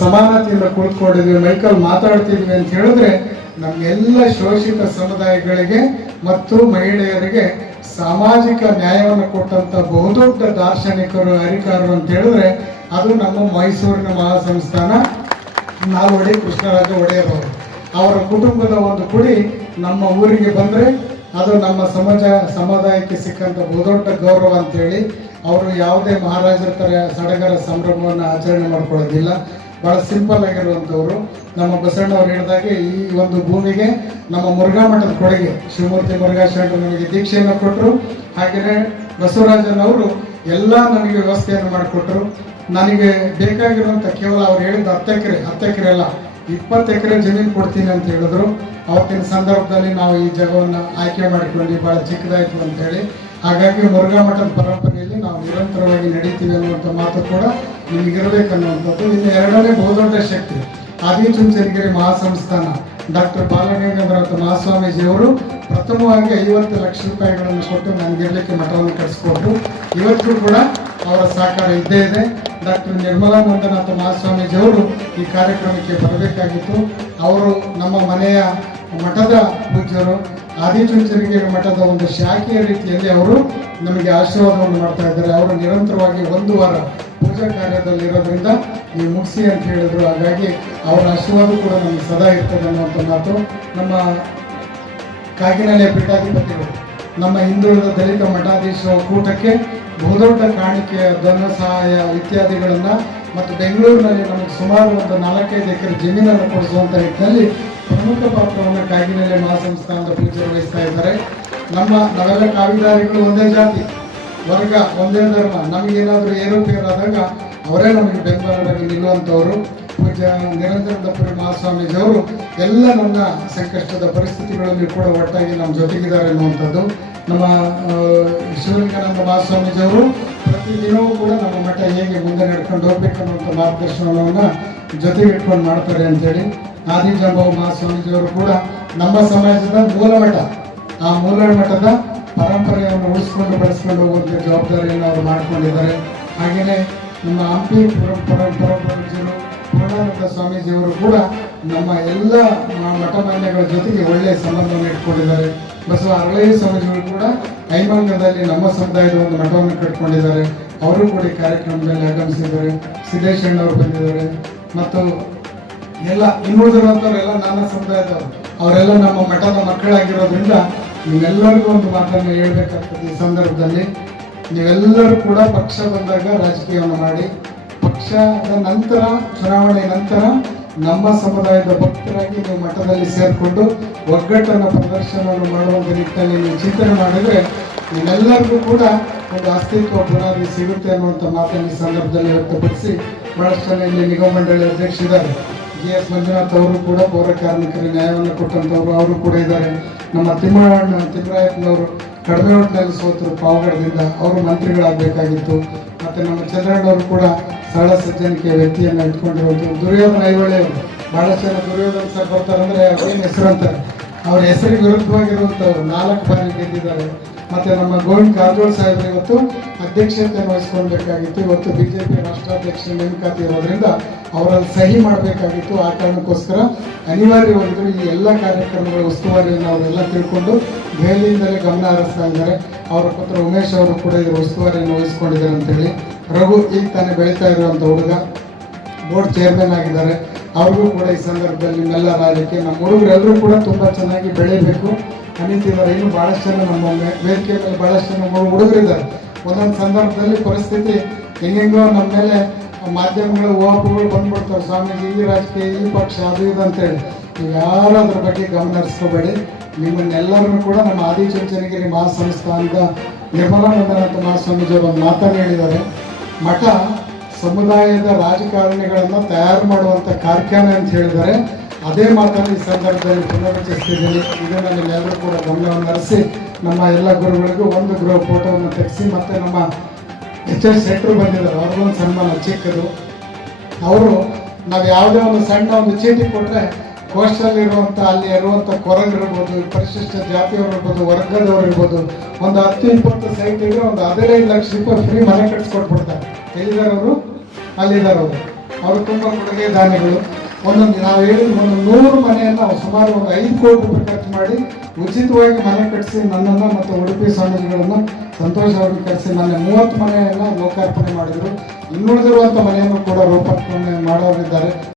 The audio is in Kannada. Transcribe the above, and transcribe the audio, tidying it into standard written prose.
ಸಮಾನತೆಯಿಂದ ಕುಳಿತುಕೊಂಡಿದ್ವಿ, ಮೈಕಲ್ ಮಾತಾಡ್ತಿದ್ವಿ ಅಂತ ಹೇಳಿದ್ರೆ ನಮ್ಮೆಲ್ಲ ಶೋಷಿತ ಸಮುದಾಯಗಳಿಗೆ ಮತ್ತು ಮಹಿಳೆಯರಿಗೆ ಸಾಮಾಜಿಕ ನ್ಯಾಯವನ್ನು ಕೊಟ್ಟಂತ ಬಹುದೊಡ್ಡ ದಾರ್ಶನಿಕರು ಹರಿಕಾರರು ಅಂತ ಹೇಳಿದ್ರೆ ಅದು ನಮ್ಮ ಮೈಸೂರಿನ ಮಹಾಸಂಸ್ಥಾನ ನಾಲ್ವಡಿ ಕೃಷ್ಣರಾಜ ಒಡೆಯರವರು. ಅವರ ಕುಟುಂಬದ ಒಂದು ಕುಡಿ ನಮ್ಮ ಊರಿಗೆ ಬಂದರೆ ಅದು ನಮ್ಮ ಸಮುದಾಯಕ್ಕೆ ಸಿಕ್ಕಂಥ ಬಹುದೊಡ್ಡ ಗೌರವ ಅಂತೇಳಿ ಅವರು ಯಾವುದೇ ಮಹಾರಾಜರ ಥರ ಸಡಗರ ಸಂಭ್ರಮವನ್ನು ಆಚರಣೆ ಮಾಡ್ಕೊಳ್ಳೋದಿಲ್ಲ. ಭಾಳ ಸಿಂಪಲ್ ಆಗಿರುವಂಥವ್ರು. ನಮ್ಮ ಬಸವಣ್ಣವ್ರು ಹೇಳಿದಾಗೆ ಈ ಒಂದು ಭೂಮಿಗೆ ನಮ್ಮ ಮುರುಘಾ ಮಠದ ಕೊಡುಗೆ ಶಿವಮೂರ್ತಿ ಮುರುಘಾ ಶರಣರು ನಮಗೆ ದೀಕ್ಷೆಯನ್ನು ಕೊಟ್ಟರು. ಹಾಗೆಯೇ ಬಸವರಾಜನವರು ಎಲ್ಲ ನನಗೆ ವ್ಯವಸ್ಥೆಯನ್ನು ಮಾಡಿಕೊಟ್ರು. ನನಗೆ ಬೇಕಾಗಿರುವಂಥ ಕೇವಲ ಅವ್ರು ಹೇಳಿದ 10 ಎಕರೆ ಅಲ್ಲ 20 ಎಕರೆ ಜಮೀನು ಕೊಡ್ತೀನಿ ಅಂತ ಹೇಳಿದ್ರು. ಅವತ್ತಿನ ಸಂದರ್ಭದಲ್ಲಿ ನಾವು ಈ ಜಾಗವನ್ನು ಆಯ್ಕೆ ಮಾಡಿಕೊಂಡು ಭಾಳ ಚಿಕ್ಕದಾಯಿತು ಅಂತ ಹೇಳಿ, ಹಾಗಾಗಿ ಮುರುಘಾ ಮಠದ ಪರಂಪರೆಯಲ್ಲಿ ನಾವು ನಿರಂತರವಾಗಿ ನಡೀತೀವಿ ಅನ್ನುವಂಥ ಮಾತು ಕೂಡ ನಿಮಗಿರಬೇಕನ್ನುವಂಥದ್ದು. ಇನ್ನು ಎರಡನೇ ಬಹುದೊಡ್ಡ ಶಕ್ತಿ ಆದಿಚುಂಚನಗಿರಿ ಮಹಾಸಂಸ್ಥಾನ ಡಾಕ್ಟರ್ ಬಾಲಗಂಗಾಧರ ಮಹಾಸ್ವಾಮೀಜಿಯವರು ಪ್ರಥಮವಾಗಿ 50 ಲಕ್ಷ ರೂಪಾಯಿಗಳನ್ನು ಕೊಟ್ಟು ನನಗಿರಲಿಕ್ಕೆ ಮಠವನ್ನು ಕಟ್ಟಿಸ್ಕೊಟ್ರು. ಇವತ್ತು ಕೂಡ ಅವರ ಸಹಕಾರ ಇದ್ದೇ ಇದೆ. ಡಾಕ್ಟರ್ ನಿರ್ಮಲಾನಂದನಾಥ ಮಹಾಸ್ವಾಮೀಜಿಯವರು ಈ ಕಾರ್ಯಕ್ರಮಕ್ಕೆ ಬರಬೇಕಾಗಿತ್ತು. ಅವರು ನಮ್ಮ ಮನೆಯ ಮಠದ ಪೂಜ್ಯರು, ಆದಿಚುಂಚನಗಿರಿ ಮಠದ ಒಂದು ಶಾಖೆಯ ರೀತಿಯಲ್ಲಿ ಅವರು ನಮಗೆ ಆಶೀರ್ವಾದವನ್ನು ಮಾಡ್ತಾ ಇದ್ದಾರೆ. ಅವರು ನಿರಂತರವಾಗಿ 1 ವಾರ ಪೂಜಾ ಕಾರ್ಯದಲ್ಲಿ ಇರೋದ್ರಿಂದ ನೀವು ಮುಗಿಸಿ ಅಂತ ಹೇಳಿದರು. ಹಾಗಾಗಿ ಅವರ ಆಶೀರ್ವಾದ ಕೂಡ ನಮಗೆ ಸದಾ ಇರ್ತದೆ ಅನ್ನುವಂಥ ಮಾತು. ನಮ್ಮ ಕಾಗಿನೆಲೆ ಪೀಠಾಧಿಪತಿಗಳು ನಮ್ಮ ಹಿಂದುಳಿದ ದಲಿತ ಮಠಾಧೀಶರ ಕೂಟಕ್ಕೆ ಬಹುದೊಡ್ಡ ಕಾಣಿಕೆಯ ಧನ ಸಹಾಯ ಇತ್ಯಾದಿಗಳನ್ನು ಮತ್ತು ಬೆಂಗಳೂರಿನಲ್ಲಿ ನಮಗೆ ಸುಮಾರು ಒಂದು 4-5 ಎಕರೆ ಜಮೀನನ್ನು ಕೊಡಿಸುವಂಥ ನಿಟ್ಟಿನಲ್ಲಿ ಪ್ರಮುಖ ಪಾತ್ರವನ್ನು ಕಾಗಿನೆಲೆ ಮಹಾಸಂಸ್ಥಾನದ ಪೂಜ್ಯರು ವಹಿಸ್ತಾ ಇದ್ದಾರೆ. ನಾವೆಲ್ಲ ಕಾವಿದಾರಿಗಳು ಒಂದೇ ಜಾತಿ ವರ್ಗ ಒಂದೇ ಧರ್ಮ, ನಮಗೇನಾದರೂ ಏರುಪೇರಾದಾಗ ಅವರೇ ನಮಗೆ ಬೆಂಬಲವಾಗಿ ನಿಲ್ಲುವಂಥವರು. ಪೂಜ್ಯ ನಿರಂಜನದಪುರಿ ಮಹಾಸ್ವಾಮೀಜಿಯವರು ಎಲ್ಲ ನನ್ನ ಸಂಕಷ್ಟದ ಪರಿಸ್ಥಿತಿಗಳಲ್ಲಿ ಕೂಡ ಒಟ್ಟಾಗಿ ನಮ್ಮ ಜೊತೆಗಿದ್ದಾರೆ ಅನ್ನುವಂಥದ್ದು. ನಮ್ಮ ಶಿವಲಿಂಗಾನಂದ ಮಹಾಸ್ವಾಮೀಜಿಯವರು ಪ್ರತಿದಿನವೂ ಕೂಡ ನಮ್ಮ ಮಠ ಹೇಗೆ ಮುಂದೆ ನಡ್ಕೊಂಡು ಹೋಗ್ಬೇಕನ್ನುವಂಥ ಮಾರ್ಗದರ್ಶನವನ್ನು ಜೊತೆಗೆ ಇಟ್ಕೊಂಡು ಮಾಡ್ತಾರೆ ಅಂತೇಳಿ. ಆದಿಜಂಬವ ಮಹಾಸ್ವಾಮೀಜಿಯವರು ಕೂಡ ನಮ್ಮ ಸಮಾಜದ ಮೂಲ ಮಠ, ಆ ಮೂಲ ಮಠದ ಪರಂಪರೆಯನ್ನು ಉಳಿಸ್ಕೊಂಡು ಬೆಳೆಸ್ಕೊಂಡು ಹೋಗುವಂಥ ಜವಾಬ್ದಾರಿಯನ್ನು ಅವರು ಮಾಡಿಕೊಂಡಿದ್ದಾರೆ. ಹಾಗೆಯೇ ನಮ್ಮ ಹಂಪಿ ಪೂರ್ಣಾನಂದ ಸ್ವಾಮೀಜಿಯವರು ಕೂಡ ನಮ್ಮ ಎಲ್ಲ ಮಠ ಮಾನ್ಯಗಳ ಜೊತೆಗೆ ಒಳ್ಳೆಯ ಸಂಬಂಧವನ್ನು ಇಟ್ಕೊಂಡಿದ್ದಾರೆ. ಬಸವ ಅರಳಯ್ಯ ಸ್ವಾಮೀಜಿಗಳು ಕೂಡ ಐಮಂಗದಲ್ಲಿ ನಮ್ಮ ಸಮುದಾಯದ ಒಂದು ಮಠವನ್ನು ಕಟ್ಕೊಂಡಿದ್ದಾರೆ. ಅವರು ಕೂಡ ಈ ಕಾರ್ಯಕ್ರಮದಲ್ಲಿ ಆಗಮಿಸಿದ್ದಾರೆ. ಸಿದ್ದೇಶಣ್ಣವರು ಬಂದಿದ್ದಾರೆ ಮತ್ತು ಎಲ್ಲ ಇನ್ನುಳಿದಿರುವಂಥವರೆಲ್ಲ ನನ್ನ ಸಮುದಾಯದವರು, ಅವರೆಲ್ಲ ನಮ್ಮ ಮಠದ ಮಕ್ಕಳಾಗಿರೋದ್ರಿಂದ ನೀವೆಲ್ಲರಿಗೂ ಒಂದು ಮಾತನ್ನು ಹೇಳ್ಬೇಕಾಗ್ತದೆ. ಈ ಸಂದರ್ಭದಲ್ಲಿ ನೀವೆಲ್ಲರೂ ಕೂಡ ಪಕ್ಷ ಬಂದಾಗ ರಾಜಕೀಯವನ್ನು ಮಾಡಿ, ಪಕ್ಷದ ನಂತರ ಚುನಾವಣೆ ನಂತರ ನಮ್ಮ ಸಮುದಾಯದ ಭಕ್ತರಾಗಿ ನೀವು ಮಠದಲ್ಲಿ ಸೇರಿಕೊಂಡು ಒಗ್ಗಟ್ಟನ್ನು ಪ್ರದರ್ಶನವನ್ನು ಮಾಡುವಂಥ ನಿಟ್ಟಿನಲ್ಲಿ ನೀವು ಚಿಂತನೆ ಮಾಡಿದರೆ ನೀವೆಲ್ಲರಿಗೂ ಕೂಡ ಒಂದು ಅಸ್ತಿತ್ವ ಬುನಾದಿ ಸಿಗುತ್ತೆ ಅನ್ನುವಂಥ ಮಾತನ್ನು ಈ ಸಂದರ್ಭದಲ್ಲಿ ವ್ಯಕ್ತಪಡಿಸಿ, ಬಹಳಷ್ಟು ಜನ ಇಲ್ಲಿ ನಿಗಮ ಮಂಡಳಿ ಅಧ್ಯಕ್ಷರಿದ್ದಾರೆ. GS ಮಂಜುನಾಥ್ ಅವರು ಕೂಡ ಪೌರ ಕಾರ್ಮಿಕರಿಗೆ ನ್ಯಾಯವನ್ನು ಕೊಟ್ಟಂಥವ್ರು, ಅವರು ಕೂಡ ಇದ್ದಾರೆ. ನಮ್ಮ ತಿಮ್ಮರಾಯಪ್ಪನವರು ಕಡಿಮೆ ಒಟ್ಟಿನಲ್ಲಿ ಸೋತರು ಪಾವಗಡದಿಂದ, ಅವರು ಮಂತ್ರಿಗಳಾಗಬೇಕಾಗಿತ್ತು. ಮತ್ತು ನಮ್ಮ ಚಂದ್ರಣ್ಣವರು ಕೂಡ ಸರಳ ಸಜ್ಜನಿಕೆಯ ವ್ಯಕ್ತಿಯನ್ನು ಇಟ್ಕೊಂಡಿರೋದು. ದುರ್ಯೋಧನ ಐಹೊಳೆಯವರು ಭಾಳಷ್ಟು ಜನ ದುರ್ಯೋಧನ ಸರ್ ಬರ್ತಾರಂದರೆ ಏನು ಹೆಸರು ಅಂತಾರೆ, ಅವ್ರ ಹೆಸರಿಗೆ ವಿರುದ್ಧವಾಗಿರುವಂಥವ್ರು 4 ಬಾರಿ ಗೆದ್ದಿದ್ದಾರೆ. ಮತ್ತು ನಮ್ಮ ಗೋವಿಂದ ಕಾರಜೋಳ ಸಾಹೇಬರು ಇವತ್ತು ಅಧ್ಯಕ್ಷತೆಯನ್ನು ವಹಿಸ್ಕೊಳ್ಬೇಕಾಗಿತ್ತು. ಇವತ್ತು BJP ರಾಷ್ಟ್ರಾಧ್ಯಕ್ಷ ನೇಮಕಾತಿ ಇರೋದ್ರಿಂದ ಅವರಲ್ಲಿ ಸಹಿ ಮಾಡಬೇಕಾಗಿತ್ತು. ಆ ಕಾರಣಕ್ಕೋಸ್ಕರ ಅನಿವಾರ್ಯವಾಗಿದ್ದರು ಈ ಎಲ್ಲ ಕಾರ್ಯಕ್ರಮಗಳ ಉಸ್ತುವಾರಿಯನ್ನು ಅವರೆಲ್ಲ ತಿಳ್ಕೊಂಡು ದೆಹಲಿಯಿಂದಲೇ ಗಮನ ಹರಿಸ್ತಾ ಇದ್ದಾರೆ. ಅವರ ಪುತ್ರ ಉಮೇಶ್ ಅವರು ಕೂಡ ಇದರ ಉಸ್ತುವಾರಿಯನ್ನು ವಹಿಸ್ಕೊಂಡಿದ್ದಾರೆ ಅಂತೇಳಿ. ರಘು ಈಗ ತಾನೇ ಬೆಳೀತಾ ಇರುವಂಥ ಹುಡುಗ ಬೋರ್ಡ್ ಚೇರ್ಮನ್ ಆಗಿದ್ದಾರೆ. ಅವ್ರಿಗೂ ಕೂಡ ಈ ಸಂದರ್ಭದಲ್ಲಿ ನಿಮ್ಮೆಲ್ಲ ರಾಜ್ಯಕ್ಕೆ ನಮ್ಮ ಹುಡುಗರೆಲ್ಲರೂ ಕೂಡ ತುಂಬ ಚೆನ್ನಾಗಿ ಬೆಳೀಬೇಕು ಅನ್ನಿತಿದ್ದಾರೆ. ಇನ್ನು ಭಾಳಷ್ಟು ಜನ ನಮ್ಮ ವೇದಿಕೆ ಮೇಲೆ ಭಾಳಷ್ಟು ಜನ ಹುಡುಗರಿದ್ದಾರೆ. ಒಂದೊಂದು ಸಂದರ್ಭದಲ್ಲಿ ಪರಿಸ್ಥಿತಿ ಹೆಂಗೆಂಗೋ ನಮ್ಮ ಮೇಲೆ ಮಾಧ್ಯಮಗಳು ಓಪಗಳು ಬಂದ್ಬಿಡ್ತಾವೆ, ಸ್ವಾಮೀಜಿ ಈ ರಾಜಕೀಯ ಈ ಪಕ್ಷ ಅದು ಇದು ಅಂತೇಳಿ. ನೀವು ಯಾರು ಅದ್ರ ಬಗ್ಗೆ ಗಮನ ಹರಿಸ್ಕೋಬೇಡಿ. ನಿಮ್ಮನ್ನೆಲ್ಲರನ್ನು ಕೂಡ ನಮ್ಮ ಆದಿಚುಂಚನಗಿರಿ ಮಹಾಸಂಸ್ಥಾನದ ನಿರ್ಮಲಾನಂದನಾಥ ಮಹಾಸ್ವಾಮೀಜಿಯವರು ಒಂದು ಮಾತನ್ನು ಹೇಳಿದ್ದಾರೆ. ಮಠ ಸಮುದಾಯದ ರಾಜಕಾರಣಿಗಳನ್ನು ತಯಾರು ಮಾಡುವಂಥ ಕಾರ್ಖಾನೆ ಅಂತ ಹೇಳಿದ್ದಾರೆ. ಅದೇ ಮಾತನ್ನು ಈ ಸಂದರ್ಭದಲ್ಲಿ ಪುನರುಚ್ಚರಿಸ್ತಿದ್ದೀನಿ. ಇದನ್ನು ನಿಮ್ಮೆಲ್ಲರೂ ಕೂಡ ಗಮನವನ್ನು ಹರಿಸಿ ನಮ್ಮ ಎಲ್ಲ ಗುರುಗಳಿಗೂ ಒಂದು ಗೃಹ ಫೋಟೋವನ್ನು ತೆಗೆಸಿ, ಮತ್ತು ನಮ್ಮ HS ಶೆಟ್ಟರು ಬಂದಿದ್ದಾರೆ, ಅವ್ರಿಗೊಂದು ಸನ್ಮಾನ ಚಿಕ್ಕದು. ಅವರು ನಾವು ಯಾವುದೇ ಒಂದು ಸಣ್ಣ ಒಂದು ಚೀಟಿ ಕೊಟ್ಟರೆ ಕೋಸ್ಟಲ್ಲಿರುವಂಥ ಅಲ್ಲಿ ಇರುವಂಥ ಕೊರಗಿರ್ಬೋದು, ಪರಿಶಿಷ್ಟ ಜಾತಿಯವರು ಇರ್ಬೋದು, ವರ್ಗದವರು ಇರ್ಬೋದು, ಒಂದು 10-20 ಸೈಟಿಗೆ ಒಂದು 15 ಲಕ್ಷ ರೂಪಾಯಿ ಫ್ರೀ ಮನೆ ಕಟ್ಸ್ಕೊಟ್ಬಿಡ್ತಾರೆ. ಎಲ್ಲಿದ್ದಾರೆ ಅವರು? ಅಲ್ಲಿದ್ದಾರೆ ಅವರು. ಅವರು ತುಂಬ ಕೊಡುಗೆ ದಾನಿಗಳು. ನಾವು ಹೇಳಿದ ಒಂದು 100 ಮನೆಯನ್ನು ಸುಮಾರು ಒಂದು 5 ಕೋಟಿ ರೂಪಾಯಿ ಖರ್ಚು ಮಾಡಿ ಉಚಿತವಾಗಿ ಮನೆ ಕಟ್ಟಿಸಿ ನನ್ನನ್ನು ಮತ್ತು ಉಡುಪಿ ಸ್ವಾಮೀಜಿಗಳನ್ನು ಸಂತೋಷ್ ಅವ್ರನ್ನ ಕರೆಸಿ ನನ್ನ 30 ಮನೆಯನ್ನು ಲೋಕಾರ್ಪಣೆ ಮಾಡಿದರು. ಇನ್ನುಳಿದಿರುವಂಥ ಮನೆಯನ್ನು ಕೂಡ ಲೋಕಾರ್ಪಣೆ ಮಾಡೋರಿದ್ದಾರೆ.